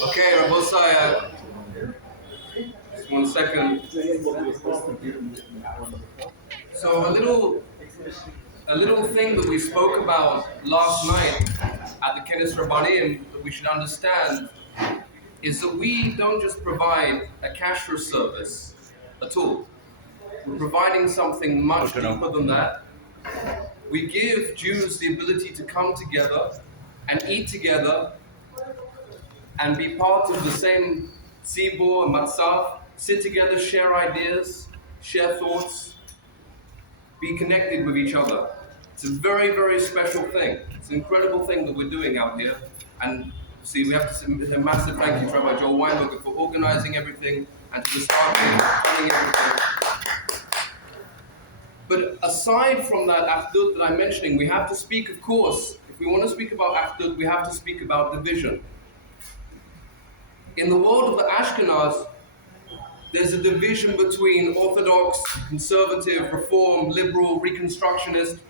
Okay, Rabosai, just 1 second. So a little thing that we spoke about last night at the Kenes Rabbanim that we should understand is that we don't just provide a kashrut service at all. We're providing something much deeper than that. We give Jews the ability to come together and eat together and be part of the same tzibur and matzav, sit together, share ideas, share thoughts, be connected with each other. It's a very, very special thing. It's an incredible thing that we're doing out here. And see, we have to say a massive thank you to Rabbi Joel Weinberger for organizing everything and to the staff for running everything. But aside from that achdut that I'm mentioning, we have to speak, of course, if we want to speak about achdut, we have to speak about division. In the world of the Ashkenaz, there's a division between Orthodox, Conservative, Reform, Liberal, Reconstructionist.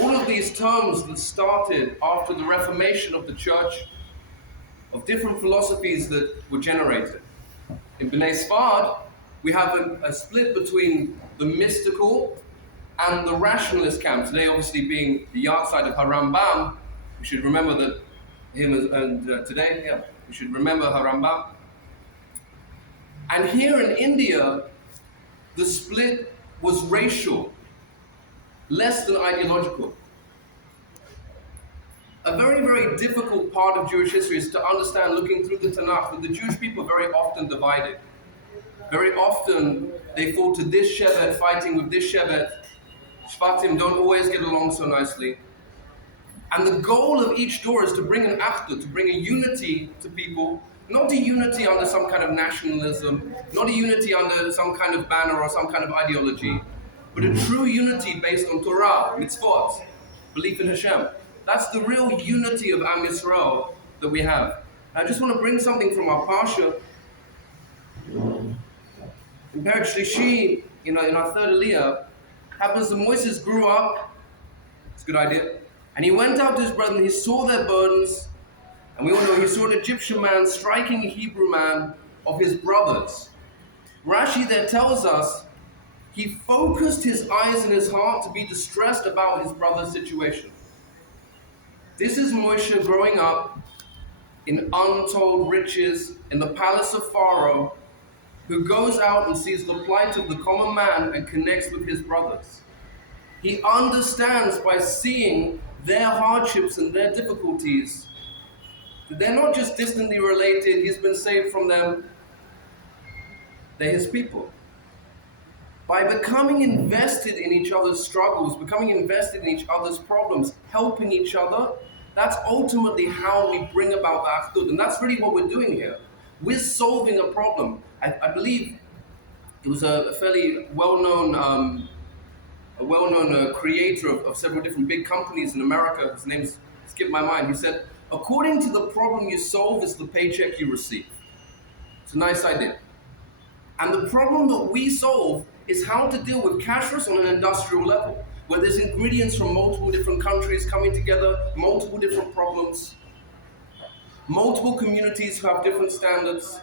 All of these terms that started after the Reformation of the Church, of different philosophies that were generated. In B'nai Sfard, we have a split between the mystical and the rationalist camp. Today, obviously, being the yahrzeit of Harambam, we should remember that we should remember Harambam. And here in India, the split was racial, less than ideological. A very, very difficult part of Jewish history is to understand, looking through the Tanakh, that the Jewish people are very often divided. Very often, they fall to this shevet, fighting with this shevet. Shvatim don't always get along so nicely. And the goal of each door is to bring an achdut, to bring a unity to people, not a unity under some kind of nationalism, not a unity under some kind of banner or some kind of ideology, but a true unity based on Torah, mitzvot, belief in Hashem. That's the real unity of Am Yisrael that we have. I just want to bring something from our Parshat. In Perek Shlishi, in our third Aliyah, happens that Moses grew up. It's a good idea. And he went out to his brethren, he saw their burdens, and we all know he saw an Egyptian man striking a Hebrew man of his brothers. Rashi there tells us he focused his eyes and his heart to be distressed about his brother's situation. This is Moshe growing up in untold riches in the palace of Pharaoh, who goes out and sees the plight of the common man and connects with his brothers. He understands by seeing their hardships and their difficulties that they're not just distantly related, he's been saved from them, they're his people. By becoming invested in each other's struggles, becoming invested in each other's problems, helping each other, that's ultimately how we bring about the achdut. And that's really what we're doing here. We're solving a problem. I believe it was a fairly well-known creator of several different big companies in America. His name's skipped my mind. He said, according to the problem you solve is the paycheck you receive. It's a nice idea. And the problem that we solve is how to deal with kashrus on an industrial level, where there's ingredients from multiple different countries coming together, multiple different problems, multiple communities who have different standards.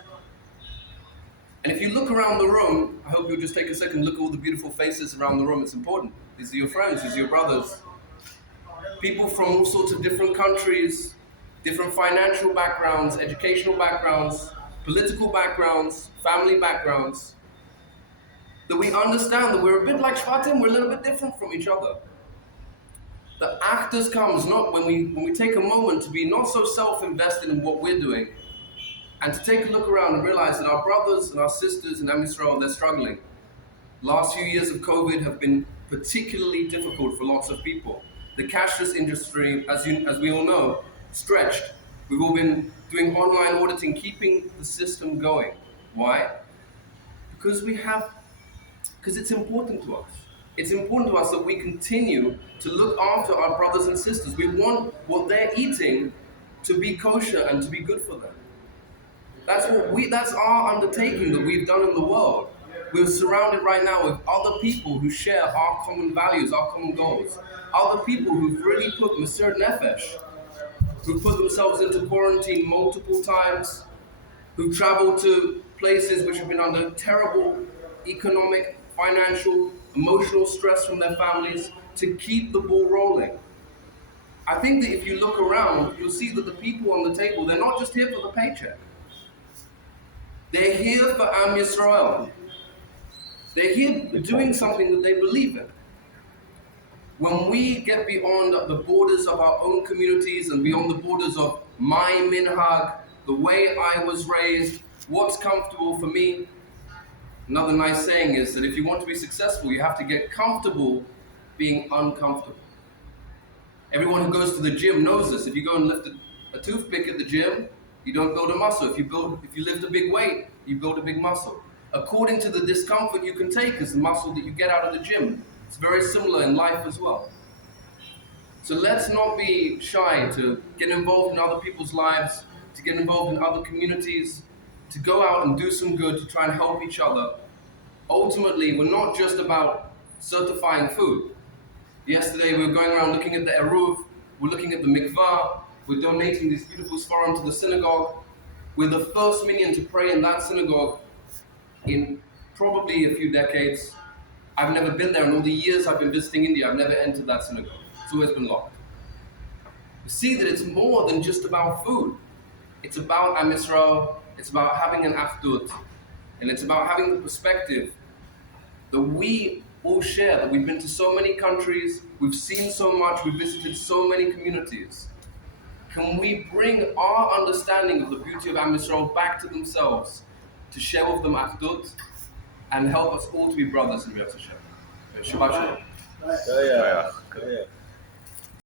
And if you look around the room, I hope you'll just take a second, look at all the beautiful faces around the room. It's important. These are your friends, these are your brothers. People from all sorts of different countries, different financial backgrounds, educational backgrounds, political backgrounds, family backgrounds. That we understand that we're a bit like Shvatim, we're a little bit different from each other. The achdus comes not when we take a moment to be not so self-invested in what we're doing, and to take a look around and realize that our brothers and our sisters in Am Yisrael, they're struggling. Last few years of COVID have been particularly difficult for lots of people. The cashless industry, as we all know, stretched. We've all been doing online auditing, keeping the system going. Why? Because it's important to us. It's important to us that we continue to look after our brothers and sisters. We want what they're eating to be kosher and to be good for them. That's our undertaking that we've done in the world. We're surrounded right now with other people who share our common values, our common goals. Other people who've really put Mesir Nefesh who put themselves into quarantine multiple times, who traveled to places which have been under terrible economic, financial, emotional stress from their families to keep the ball rolling. I think that if you look around, you'll see that the people on the table, they're not just here for the paycheck. They're here for Am Yisrael. They're here doing something that they believe in. When we get beyond the borders of our own communities and beyond the borders of my minhag, the way I was raised, what's comfortable for me, another nice saying is that if you want to be successful, you have to get comfortable being uncomfortable. Everyone who goes to the gym knows this. If you go and lift a toothpick at the gym, you don't build a muscle. If you lift a big weight, you build a big muscle. According to the discomfort you can take is the muscle that you get out of the gym. It's very similar in life as well. So let's not be shy to get involved in other people's lives, to get involved in other communities, to go out and do some good, to try and help each other. Ultimately, we're not just about certifying food. Yesterday we were going around looking at the Eruv, we're looking at the mikvah, we're donating these beautiful svarim to the synagogue. We're the first minyan to pray in that synagogue in probably a few decades. I've never been there. In all the years I've been visiting India, I've never entered that synagogue. It's always been locked. You see that it's more than just about food. It's about Am Yisrael, it's about having an afdut, and it's about having the perspective that we all share, that we've been to so many countries, we've seen so much, we've visited so many communities. Can we bring our understanding of the beauty of Am Yisrael back to themselves, to share with them afdut, and help us all to be brothers in Shabbat Shalom. Yeah.